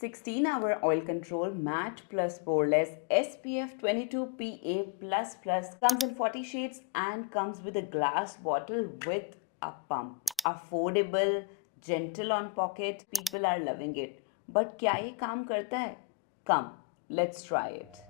16-hour oil control, matte plus poreless, SPF 22 PA++, comes in 40 shades and comes with a glass bottle with a pump. Affordable, gentle on pocket, people are loving it. But क्या ये काम करता है? Come, let's try it.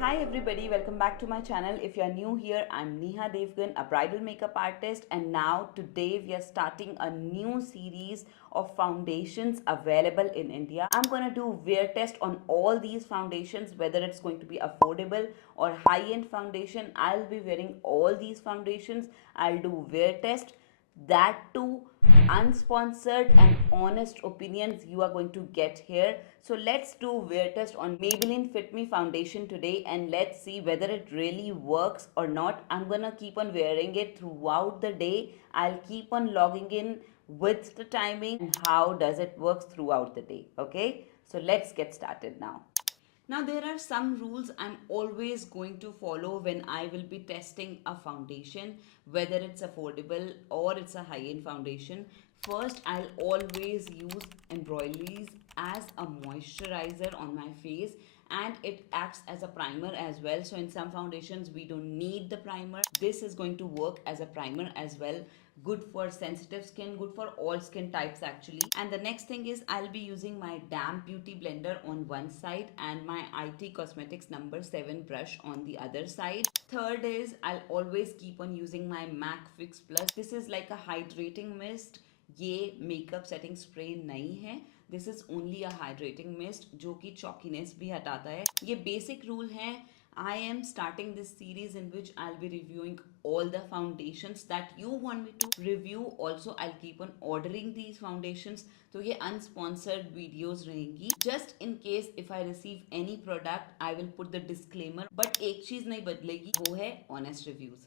Hi everybody, welcome back to my channel. If you are new here, I'm Neha Devgan, a bridal makeup artist, and now today we are starting a new series of foundations available in India. I'm gonna do wear test on all these foundations, whether it's going to be affordable or high-end foundation. I'll be wearing all these foundations. I'll do wear test, that too unsponsored and honest opinions you are going to get here. So let's do wear test on Maybelline Fit Me foundation today and let's see whether it really works or not. I'm gonna keep on wearing it throughout the day. I'll keep on logging in with the timing and how does it work throughout the day. Okay, so let's get started now. Now, there are some rules I'm always going to follow when I will be testing a foundation, whether it's affordable or it's a high end foundation. First, I'll always use embroideries as a moisturizer on my face, and it acts as a primer as well. So, in some foundations, we don't need the primer. This is going to work as a primer as well. Good for sensitive skin, good for all skin types actually. And the next thing is I'll be using my damp beauty blender on one side and my IT Cosmetics number 7 brush on the other side. Third is I'll always keep on using my MAC Fix Plus. This is like a hydrating mist. ये makeup setting spray नहीं है. This is only a hydrating mist जो कि चॉकीनेस भी हटाता है. ये basic rule है. I am starting this series in which I'll be reviewing all the foundations that you want me to review. Also, I'll keep on ordering these foundations. तो ये unsponsored videos रहेंगी. Just in case if I receive any product, I will put the disclaimer. But एक चीज़ नहीं बदलेगी, वो है honest reviews.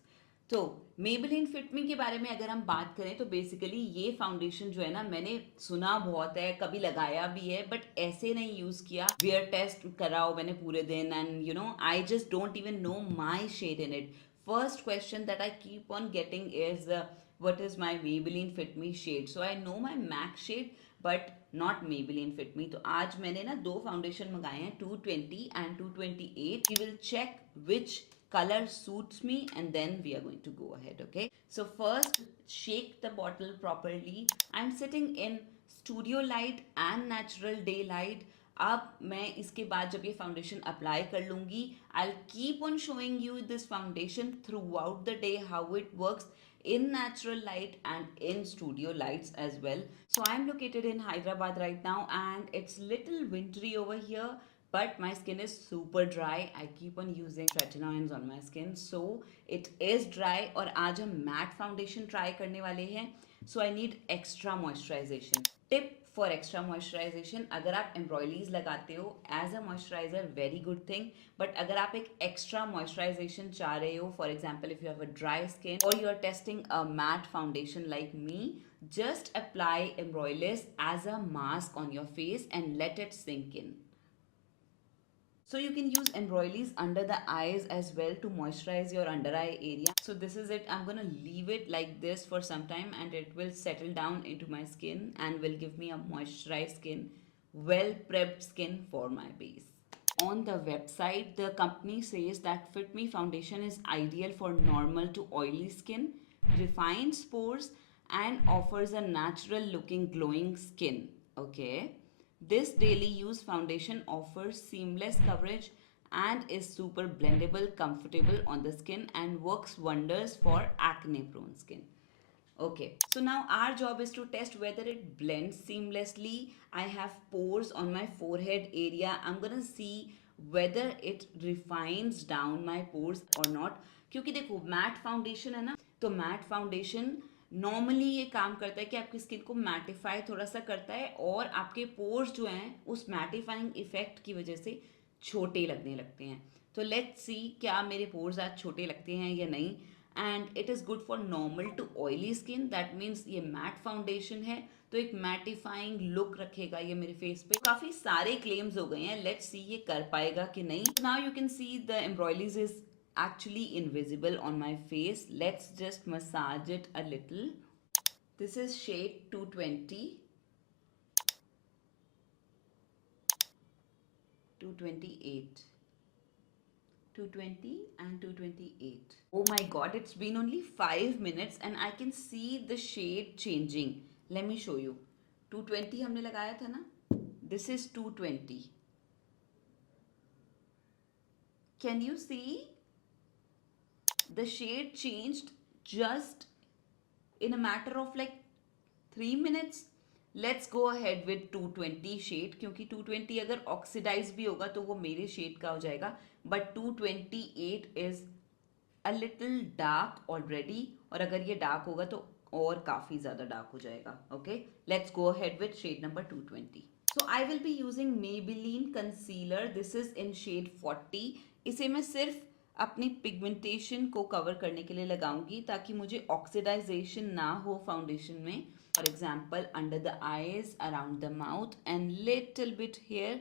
तो Maybelline fit मी के बारे में अगर हम बात करें तो बेसिकली ये फाउंडेशन जो है ना, मैंने सुना बहुत है, कभी लगाया भी है, बट ऐसे नहीं यूज किया. वेयर टेस्ट कराओ मैंने पूरे दिन and you know I just don't even know my shade in it. First question that I keep on getting is what is my Maybelline Fit Me shade. So I know my MAC shade but not Maybelline Fit Me. तो आज मैंने ना दो foundation मंगाए हैं 220 and 228. We will check which color suits me and then we are going to go ahead. Okay, so first shake the bottle properly. I'm sitting in studio light and natural daylight. अब मैं इसके बाद जब ये foundation apply कर लूंगी, I'll keep on showing you this foundation throughout the day, how it works in natural light and in studio lights as well. So I'm located in Hyderabad right now and it's little wintry over here, but my skin is super dry. I keep on using tretinoins on my skin, so it is dry. और आज हम matte foundation try करने वाले हैं, so I need extra moisturization. Tip for extra moisturization, अगर आप Embryolisse लगाते हो as a moisturiser very good thing, but अगर आप एक एक्स्ट्रा मॉइस्चराइजेशन चाह रहे हो, for example if you have a dry skin और you are testing a matte foundation like me, just apply embroilers as a mask on your face and let it sink in. So you can use embroideries under the eyes as well to moisturize your under eye area. So this is it. I'm gonna leave it like this for some time and it will settle down into my skin and will give me a moisturized skin, well prepped skin for my base. On the website, the company says that Fit Me foundation is ideal for normal to oily skin, refined pores, and offers a natural looking glowing skin. Okay. This daily use foundation offers seamless coverage and is super blendable, comfortable on the skin, and works wonders for acne prone skin. Okay, so now our job is to test whether it blends seamlessly. I have pores on my forehead area. I'm gonna see whether it refines down my pores or not. क्योंकि देखो mat foundation है ना, तो matte foundation normally ये काम करता है कि आपकी स्किन को मैटिफाई थोड़ा सा करता है और आपके पोर्स जो हैं उस मैटिफाइंग इफेक्ट की वजह से छोटे लगने लगते हैं. तो लेट्स सी क्या मेरे पोर्स आज छोटे लगते हैं या नहीं. And it is good for normal to oily skin. That means ये मैट फाउंडेशन है तो एक मैटिफाइंग लुक रखेगा ये मेरे फेस पे. काफ़ी सारे क्लेम्स हो गए हैं, लेट्स सी ये कर पाएगा कि नहीं. Now you can see the embroideries is actually invisible on my face. Let's just massage it a little. This is shade 220, 228, 220 and 228. Oh my god, it's been only 5 minutes and I can see the shade changing. Let me show you. 220 हमने लगाया था ना? This is 220. Can you see? The shade changed just in a matter of like 3 minutes. Let's go ahead with 220 shade, क्योंकि 220 अगर oxidise भी होगा तो वो मेरे शेड का हो जाएगा, but 228 is a little dark already, और अगर ये डार्क होगा तो और काफ़ी ज़्यादा डार्क हो जाएगा. Okay, let's go ahead with shade number 220. So I will be using Maybelline concealer. This is in shade 40. इसे मैं सिर्फ अपनी पिगमेंटेशन को कवर करने के लिए लगाऊंगी ताकि मुझे ऑक्सीडाइजेशन ना हो फाउंडेशन में. For example, under the eyes, around the mouth, and little bit here.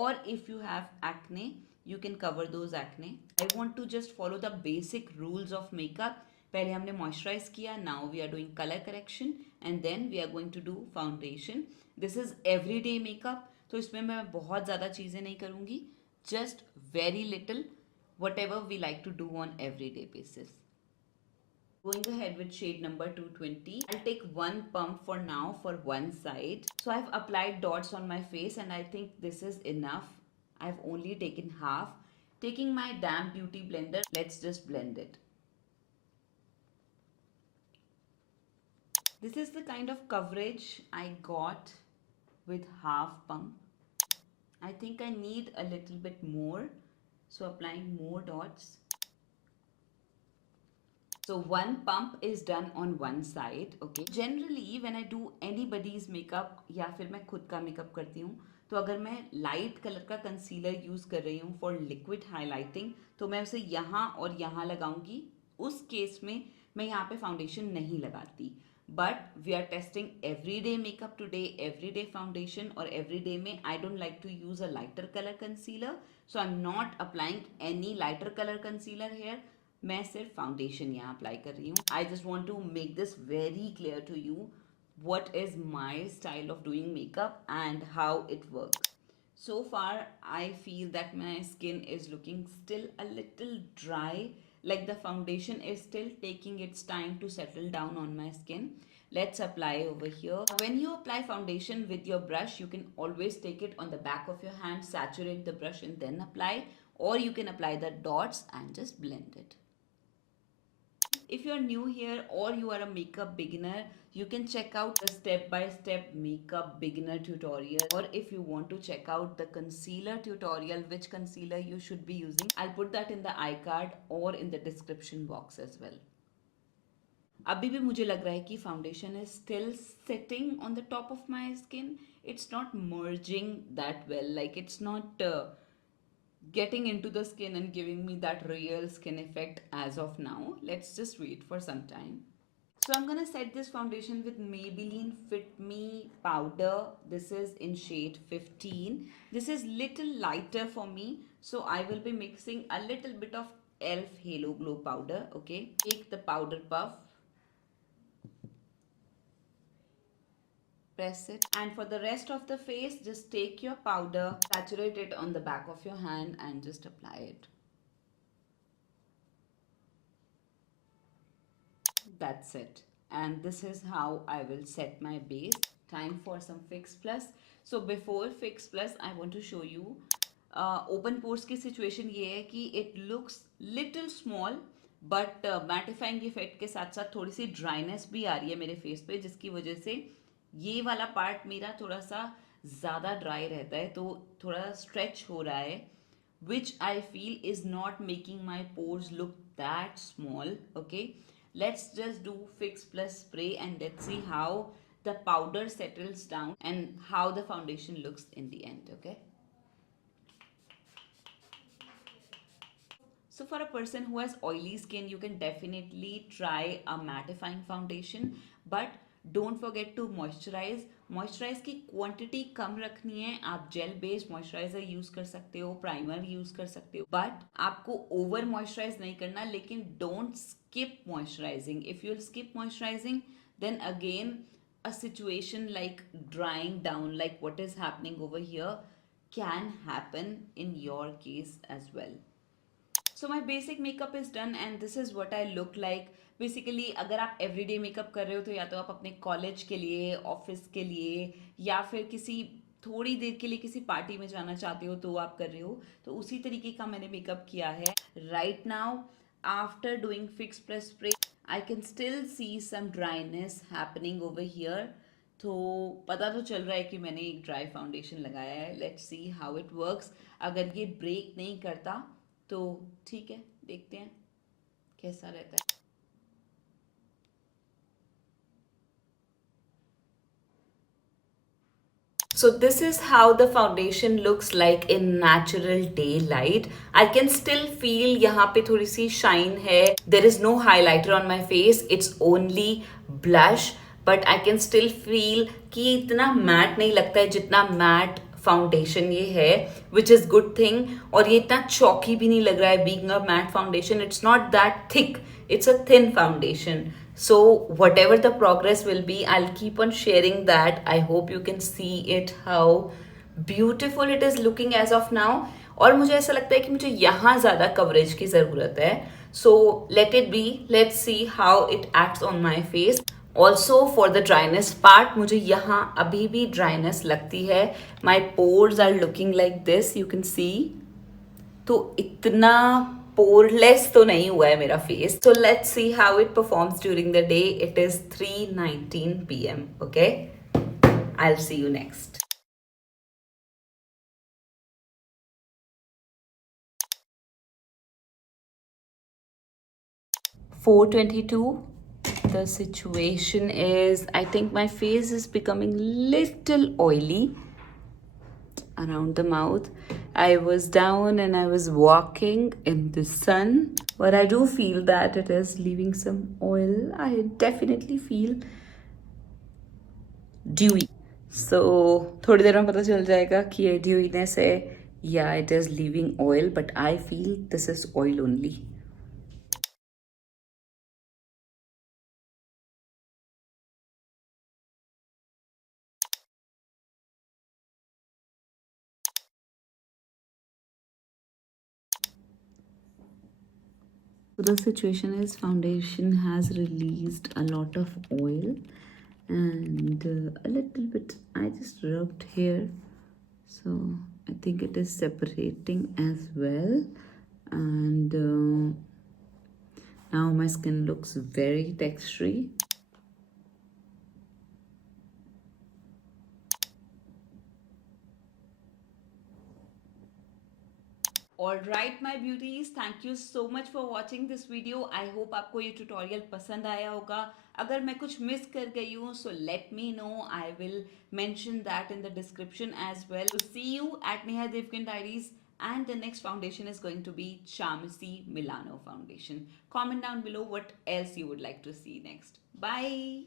Or if you have acne, you can cover those acne. I want to just follow the basic rules of makeup. पहले हमने moisturize किया. Now we are doing color correction, and then we are going to do foundation. This is everyday makeup, तो इसमें मैं बहुत ज़्यादा चीज़ें नहीं करूँगी. Just very little, whatever we like to do on everyday basis. Going ahead with shade number 220. I'll take one pump for now for one side. So I've applied dots on my face and I think this is enough. I've only taken half. Taking my damp beauty blender, let's just blend it. This is the kind of coverage I got with half pump. I think I need a little bit more. So applying more dots. So one pump is done on one side. Okay. Generally when I do anybody's makeup या फिर मैं खुद का makeup करती हूँ, तो अगर मैं लाइट कलर का कंसीलर यूज़ कर रही हूँ फॉर लिक्विड हाईलाइटिंग, तो मैं उसे यहाँ और यहाँ लगाऊंगी. उस केस में मैं यहाँ पे फाउंडेशन नहीं लगाती. But we are testing everyday makeup today, everyday foundation, और एवरीडे में I don't like to use a lighter colour concealer, so I am not applying any lighter colour concealer here. मैं सिर्फ फाउंडेशन यहाँ apply कर रही हूँ. I just want to make this very clear to you what is my style of doing makeup and how it works. So far I feel that my skin is looking still a little dry, like the foundation is still taking its time to settle down on my skin. Let's apply over here. When you apply foundation with your brush, you can always take it on the back of your hand, saturate the brush and then apply, or you can apply the dots and just blend it. If you're new here or you are a makeup beginner, you can check out the step-by-step makeup beginner tutorial, or if you want to check out the concealer tutorial, which concealer you should be using, I'll put that in the iCard or in the description box as well. अभी भी मुझे लग रहा है कि foundation is still sitting on the top of my skin. It's not merging that well, like it's not getting into the skin and giving me that real skin effect as of now. Let's just wait for some time. So I'm gonna set this foundation with Maybelline Fit Me powder. This is in shade 15. This is little lighter for me, so I will be mixing a little bit of ELF Halo Glow powder. Okay, take the powder puff, press it, and for the rest of the face, just take your powder, saturate it on the back of your hand and just apply it. That's it. And this is how I will set my base. Time for some Fix Plus. So before Fix Plus, I want to show you open pores की situation ये है कि it looks little small, but mattifying effect के साथ साथ थोड़ी सी dryness भी आ रही है मेरे फेस पे, जिसकी वजह से ये वाला पार्ट मेरा थोड़ा सा ज़्यादा ड्राई रहता है, तो थोड़ा स्ट्रेच हो रहा है, which I feel is not making my pores look that small. Okay, let's just do Fix Plus spray and let's see how the powder settles down and how the foundation looks in the end. Okay, so for a person who has oily skin, you can definitely try a mattifying foundation, but don't forget to moisturise की quantity कम रखनी है. आप gel based moisturiser use कर सकते हो, primer use कर सकते हो, बट आपको ओवर मॉइस्चराइज नहीं करना. लेकिन don't skip moisturising. If you skip moisturising, then again a situation like drying down, like what is happening over here, can happen in your case as well. So my basic makeup is done and this is what I look like. Basically अगर आप everyday makeup कर रहे हो तो या तो आप अपने कॉलेज के लिए, ऑफिस के लिए, या फिर किसी थोड़ी देर के लिए किसी पार्टी में जाना चाहते हो तो आप कर रहे हो, तो उसी तरीके का मैंने मेकअप किया है. Right now after doing fix plus spray I can still see some dryness happening over here. तो पता तो चल रहा है कि मैंने एक ड्राई फाउंडेशन लगाया है. Let's see how it works. अगर ये ब्रेक नहीं करता तो ठीक है, देखते हैं कैसा रहता है. So this is how the foundation looks like in natural daylight. I can still feel यहाँ पे थोड़ी सी shine है. There is no highlighter on my face. It's only blush. But I can still feel कि इतना matte नहीं लगता है जितना matte फाउंडेशन ये है, विच इज़ गुड थिंग. और ये इतना चौकी भी नहीं लग रहा है being a matte foundation. It's not that thick, it's a thin foundation. So whatever the progress will be, I'll keep on sharing that. I hope you can see it how beautiful it is looking as of now. और मुझे ऐसा लगता है कि मुझे यहाँ ज़्यादा coverage की ज़रूरत है. So let it be. Let's see how it acts on my face. Also for the dryness part मुझे यहाँ अभी भी ड्राइनेस लगती है. My pores are looking like this, you can see. तो इतना पोरलेस तो नहीं हुआ है मेरा face. So let's see how it performs during the day. It is 3:19 PM. Okay, I will see you next. 4:22. The situation is, I think my face is becoming little oily around the mouth. I was down and I was walking in the sun, but I do feel that it is leaving some oil. I definitely feel dewy. So थोड़ी देर में पता चल जाएगा कि ये dewiness है या it is leaving oil, but I feel this is oil only. So the situation is foundation has released a lot of oil and a little bit I just rubbed here, so I think it is separating as well. And now my skin looks very textury. Alright my beauties, thank you so much for watching this video. I hope आपको ये tutorial पसंद आया होगा. अगर मैं कुछ miss कर गई हूँ so let me know. I will mention that in the description as well. So see you at Neha Devgan Diaries, and the next foundation is going to be Charmisi Milano foundation. Comment down below what else you would like to see next. Bye.